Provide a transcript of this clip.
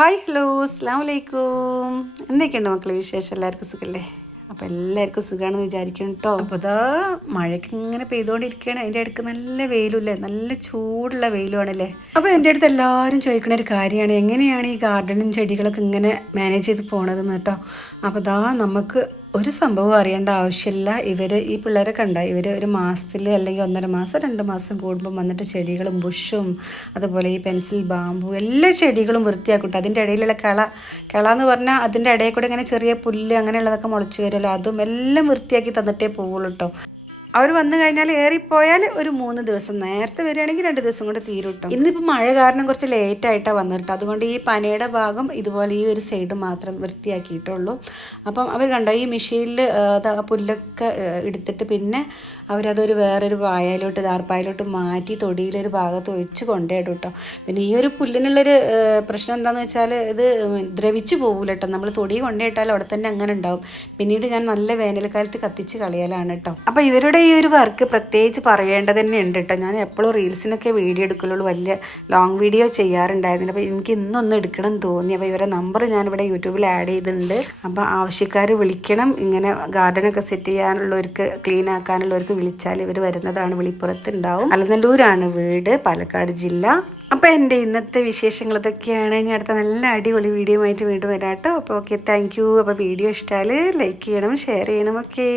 Hi hello അസ്സാം വലൈക്കും എന്തൊക്കെയുണ്ട് മക്കളെ വിശേഷം? എല്ലാവർക്കും സുഖല്ലേ? അപ്പോൾ എല്ലാവർക്കും സുഖമാണെന്ന് വിചാരിക്കണം കേട്ടോ അപ്പോൾ ഇതാ മഴയ്ക്ക് ഇങ്ങനെ പെയ്തുകൊണ്ടിരിക്കുകയാണ് അതിന്റെ അടുക്ക് നല്ല വെയിലുമല്ലേ നല്ല ചൂടുള്ള വെയിലുമാണല്ലേ അപ്പോൾ എന്റെ അടുത്ത് എല്ലാവരും ചോദിക്കുന്ന ഒരു കാര്യമാണ്. എങ്ങനെയാണ് ഈ ഗാർഡനും ചെടികളൊക്കെ ഇങ്ങനെ മാനേജ് ചെയ്ത് പോണതെന്ന് കേട്ടോ അപ്പോൾ ഇതാ നമുക്ക് ഒരു സംഭവം അറിയേണ്ട ആവശ്യമില്ല. ഇവർ ഈ പിള്ളേരെ കണ്ട ഇവർ ഒരു മാസത്തിൽ അല്ലെങ്കിൽ ഒന്നര മാസം രണ്ട് മാസം കൂടുമ്പോൾ വന്നിട്ട് ചെടികളും ബുഷും അതുപോലെ ഈ പെൻസിൽ ബാമ്പു എല്ലാ ചെടികളും വൃത്തിയാക്കും ട്ടോ. അതിന്റെ ഇടയിലുള്ള കള കള എന്ന് പറഞ്ഞാൽ അതിന്റെ ഇടയിൽ കൂടെ ഇങ്ങനെ ചെറിയ പുല്ല് അങ്ങനെയുള്ളതൊക്കെ മുളച്ച് വരുമല്ലോ. അതും എല്ലാം വൃത്തിയാക്കി തന്നിട്ടേ പോവുള്ളൂ കേട്ടോ അവർ വന്നു കഴിഞ്ഞാൽ ഏറിപ്പോയാൽ ഒരു മൂന്ന് ദിവസം. നേരത്തെ വരികയാണെങ്കിൽ രണ്ട് ദിവസം കൊണ്ട് തീരും കിട്ടും ഇന്നിപ്പോൾ മഴ കാരണം കുറച്ച് ലേറ്റ് ആയിട്ടാണ് വന്നിട്ട് അതുകൊണ്ട് ഈ പനയുടെ ഭാഗം ഇതുപോലെ ഈ ഒരു സൈഡ് മാത്രം വൃത്തിയാക്കിയിട്ടുള്ളൂ അപ്പം അവർ കണ്ടോ ഈ മെഷീനിൽ പുല്ലൊക്കെ എടുത്തിട്ട് പിന്നെ അവരതൊരു വേറൊരു വായയിലോട്ട് ദാർപ്പായിലോട്ട് മാറ്റി തൊടിയിലൊരു ഭാഗത്ത് ഒഴിച്ച് കൊണ്ടുപോയിടും കേട്ടോ പിന്നെ ഈ ഒരു പുല്ലിനുള്ളൊരു പ്രശ്നം എന്താണെന്ന് വെച്ചാൽ ഇത് ദ്രവിച്ചു പോകില്ല കേട്ടോ നമ്മൾ തൊടി കൊണ്ടുപോയിട്ടാൽ അവിടെ തന്നെ അങ്ങനെ ഉണ്ടാവും. പിന്നീട് ഞാൻ നല്ല വേനൽക്കാലത്ത് കത്തിച്ച് കളയലാണ് കേട്ടോ അപ്പോൾ ഇവരുടെ ഈ ഒരു വർക്ക് പ്രത്യേകിച്ച് പറയേണ്ടത് തന്നെ ഉണ്ട് കേട്ടോ. ഞാൻ എപ്പോഴും റീൽസിനൊക്കെ വീഡിയോ എടുക്കലുള്ളൂ. വലിയ ലോങ് വീഡിയോ ചെയ്യാറുണ്ടായിരുന്നില്ല. അപ്പോൾ എനിക്ക് ഇന്നൊന്നും എടുക്കണം തോന്നി. അപ്പോൾ ഇവരെ നമ്പർ ഞാനിവിടെ യൂട്യൂബിൽ ആഡ് ചെയ്തിട്ടുണ്ട്. അപ്പോൾ ആവശ്യക്കാർ വിളിക്കണം. ഇങ്ങനെ ഗാർഡനൊക്കെ സെറ്റ് ചെയ്യാനുള്ളവർക്ക് ക്ലീൻ ആക്കാനുള്ളവർക്ക് വിളിച്ചാൽ ഇവർ വരുന്നതാണ് വെളിപ്പുറത്ത് ഉണ്ടാവും അലനല്ലൂരാണ് വീട് പാലക്കാട് ജില്ല. അപ്പോൾ എന്റെ ഇന്നത്തെ വിശേഷങ്ങൾ ഇതൊക്കെയാണ്. ഞാൻ അടുത്ത നല്ല അടിപൊളി വീഡിയോ ആയിട്ട് വീണ്ടും വരാം കേട്ടോ. അപ്പോൾ ഓക്കെ താങ്ക് യു അപ്പോൾ വീഡിയോ ഇഷ്ടമായാൽ ലൈക്ക് ചെയ്യണം ഷെയർ ചെയ്യണം ഓക്കേ